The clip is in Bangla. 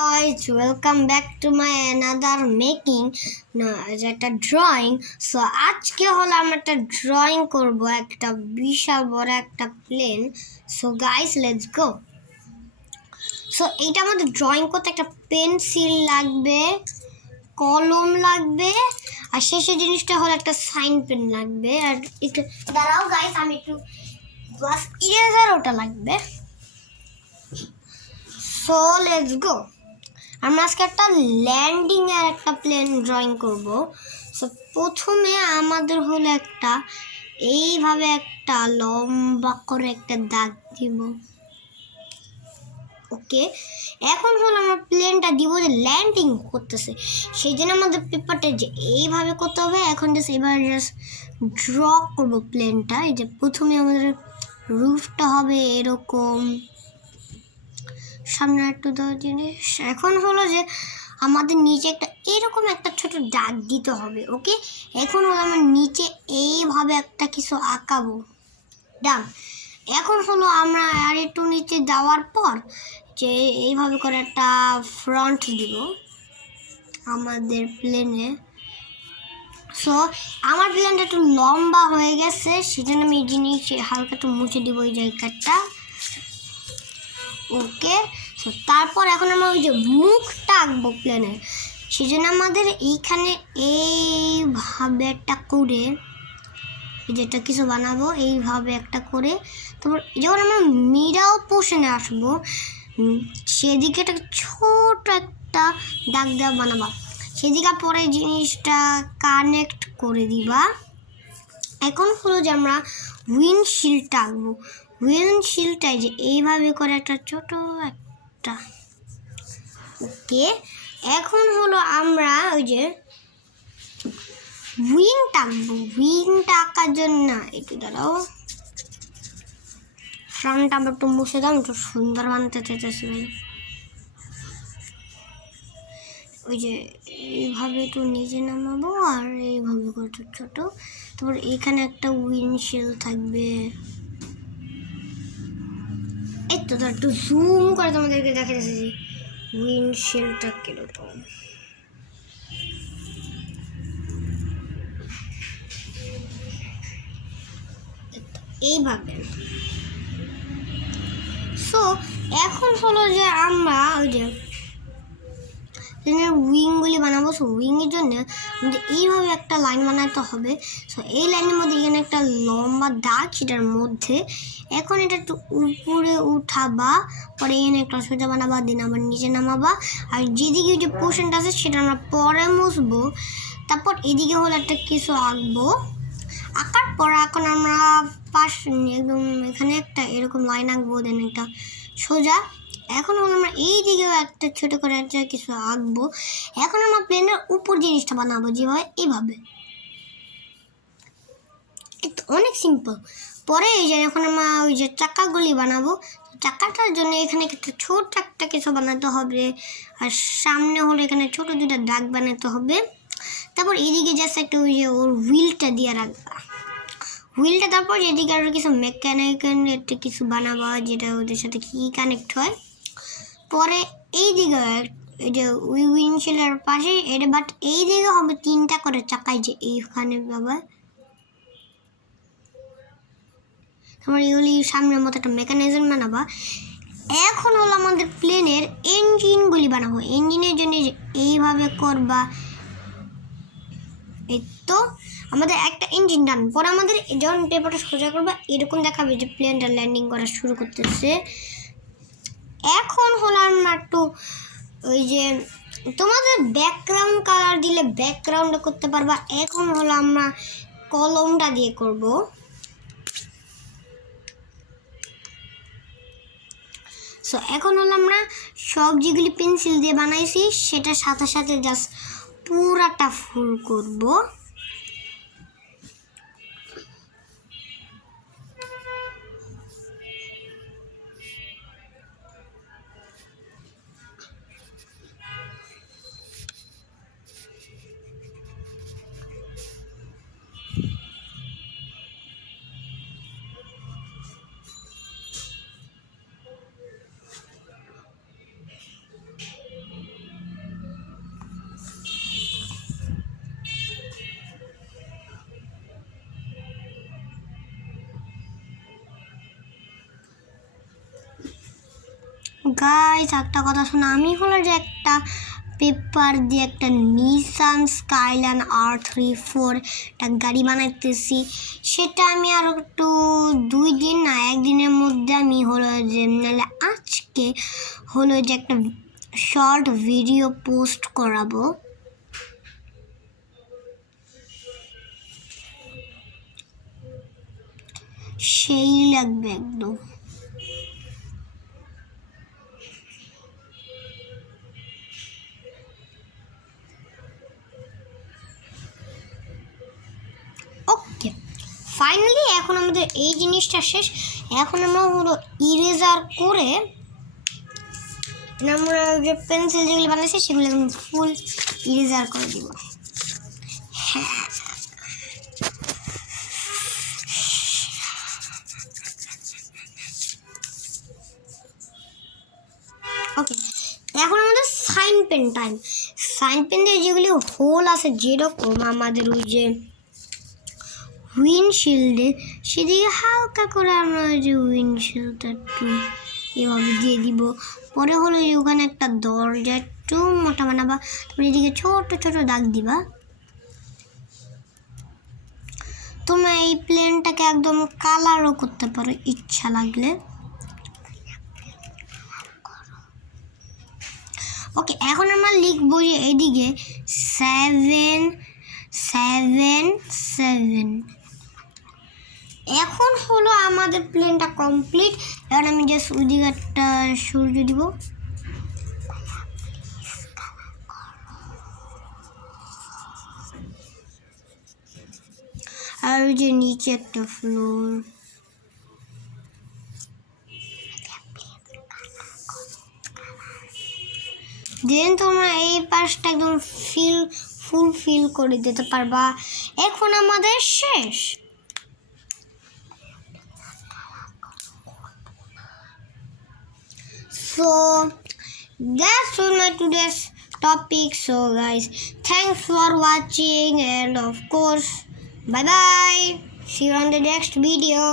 Guys, welcome back to my another making একটা ড্রয়িং। সো আজকে হলো আমরা একটা ড্রয়িং করব, একটা বিশাল বড় একটা plane. So guys, let's go. So এইটা আমাদের ড্রয়িং করতে একটা পেন্সিল লাগবে, কলম লাগবে, আর শেষের জিনিসটা হলো একটা সাইন পেন লাগবে। আর একটু দাঁড়াও গাইস, আমি একটু গ্লাস ইরেজার ওটা লাগবে। So let's go. আমরা আজকে একটা ল্যান্ডিং এর একটা প্লেন ড্রয়িং করব। সো প্রথমে আমাদের হলো একটা এইভাবে একটা লম্বা করে একটা দাগ দিব। ওকে, এখন হলো আমরা প্লেনটা দিব যে ল্যান্ডিং করতেছে, সেই জন্য আমাদের পেপারটা যে এইভাবে করতে হবে। এখন জাস্ট এবার জাস্ট ড্র করবো প্লেনটা। এই যে প্রথমে আমাদের রুফটা হবে এরকম, সামনে একটু দেওয়ার জিনিস। এখন হলো যে আমাদের নিচে একটা এরকম একটা ছোট দাগ দিতে হবে। ওকে, এখন হলো আমরা নিচে এইভাবে একটা কিছু আঁকাবো। ডান। এখন হলো আমরা আর একটু নিচে দেওয়ার পর যে এইভাবে করে একটা ফ্রন্ট দিব আমাদের প্লেনে। সো আমার প্লেনটা একটু লম্বা হয়ে গেছে, সেজন্য আমি এই জিনিস হালকা একটু মুছে দিব এই জায়গাটা। ওকে, সো তারপর এখন আমরা ওই যে মুখটা আঁকবো প্লেনের, সেই জন্য আমাদের এইখানে এইভাবে একটা করে যেটা কিছু বানাবো, এইভাবে একটা করে। তারপর যখন আমরা মিডল পোর্শনে আসবো, সেদিকে একটা ছোট একটা দাগ দেওয়া বানাবা, সেদিকে পরে জিনিসটা কানেক্ট করে দিবা। এখন হলো যে আমরা উইন্ডশিল্ডটা আঁকবো। উইন্ডশিল্ডটাই যে এইভাবে করে একটা ছোট একটা। ওকে, এখন হলো আমরা ওই যে উইংটা আঁকবো। উইংটা আঁকার জন্য একটু দাঁড়াও, ফ্রন্টটা আবার একটু মুছে দাও, একটু সুন্দর বানাতে চাইতেছি ভাই। ওই যে এইভাবে একটু নিচে নামাবো আর এইভাবে করে ছোট। তারপর এখানে একটা উইন্ডশিল্ড থাকবে। এই তো একটু জুম করে তোমাদেরকে দেখা যাচ্ছে যে উইন্ডশিল্ডটা কিরকম। এইভাবে। সো এখন হলো যে আমরা ওই যে উইংগুলি বানাবো। সো উইংয়ের জন্য আমাদের এইভাবে একটা লাইন বানাতে হবে। সো এই লাইনের মধ্যে এখানে একটা লম্বা দাগ, সেটার মধ্যে এখন এটা একটু উপরে উঠাবা, পরে এখানে একটা সোজা বানাবা, দিন আবার নিচে নামাবা। আর যেদিকে যে পোর্শনটা আছে সেটা আমরা পরে মুছবো। তারপর এদিকে হলো একটা কিছু আঁকবো। আঁকার পর এখন আমরা পাশ একদম এখানে একটা এরকম লাইন আঁকবো, দেন একটা সোজা। এখন আমরা এই দিকেও একটা ছোট করে একটা কিছু আঁকবো। এখন আমরা প্লেনের উপর জিনিসটা বানাবো যেভাবে, এইভাবে। অনেক সিম্পল। পরে এই যে এখন আমরা ওই যে চাকাগুলি বানাবো। চাকাটার জন্য এখানে একটা ছোট একটা কিছু বানাতে হবে, আর সামনে হলো এখানে ছোট দুটা দাগ বানাতে হবে। তারপর এদিকে জাস্ট একটা ওই যে ওর হুইলটা দিয়ে রাখবা, হুইলটা। তারপর এদিকে আরও কিছু মেকানিক্যাল একটা কিছু বানাবা, যেটা ওদের সাথে কি কানেক্ট হয়। পরে এই দিকে এই যে উইন্ডশিল্ডের পাশে এটা, বাট এই দিকে হবে তিনটা করে চাকায়, যে এইখানে বাবা। তারপর এগুলি সামনের মতো একটা মেকানিজম বানাবা। এখন হলো আমাদের প্লেনের ইঞ্জিনগুলি বানাবো। ইঞ্জিনের জন্য এইভাবে করবা। এই তো আমাদের একটা ইঞ্জিন ডান। পরে আমাদের যখন পেপারটা সোজা করবা, এরকম দেখাবে যে প্লেনটা ল্যান্ডিং করা শুরু করতেছে। এখন হলো আমরা একটু ওই যে তোমাদের ব্যাকগ্রাউন্ড কালার দিলে ব্যাকগ্রাউন্ডে করতে পারবা। এখন হলো আমরা কলমটা দিয়ে করব। সো এখন হলো আমরা সব যেগুলি পেন্সিল দিয়ে বানাইছি সেটার সাথে সাথে জাস্ট পুরাটা ফুল করব। গাইস একটা কথা শোনো, আমি হলো যে একটা পেপার দিয়ে একটা নিসান স্কাইলাইন R34 একটা গাড়ি বানাইতেছি। সেটা আমি আর একটু 2 দিন না 1 দিনের মধ্যে আমি হলো যে নাহলে আজকে হলো যে একটা শর্ট ভিডিও পোস্ট করাবো। সেই লাগবে একদম। ওকে, ফাইনালি এখন আমাদের এই জিনিসটা শেষ। এখন আমরা হলো ইরেজার করে আমরা যে পেন্সিল যেগুলো বানাইছি সেগুলো এখন ফুল ইরেজার করে দিব। হ্যাঁ, ওকে, এখন আমাদের sign pen time. Sign pen দিয়ে যেগুলি হোল আছে যেরকম আমাদের ওই যে উইন্ডশিল্ডে, সেদিকে হালকা করে আমরা ওই যে উইন্ডশিল্ডটা একটু এভাবে দিয়ে দিব। পরে হলো ওখানে একটা দরজা একটু মোটা বানাবা, তারপরে এদিকে ছোট ছোট দাগ দিবা। তোমরা এই প্লেনটাকে একদম কালারও করতে পারো ইচ্ছা লাগলে। ওকে, এখন আমরা লিখবো যে এদিকে 777। এখন হলো আমাদের প্লেনটা কমপ্লিট। এখন আমি জাস্ট ওইদিকে একটা সূর্য দিব। আর ওই যে নিচে একটা ফ্লোর। দেন তোমরা এই পাশটা একদম ফুল করে দিতে পারবা। এখন আমাদের শেষ। So that's all my today's topic. So guys, thanks for watching, and of course bye bye, see you on the next video.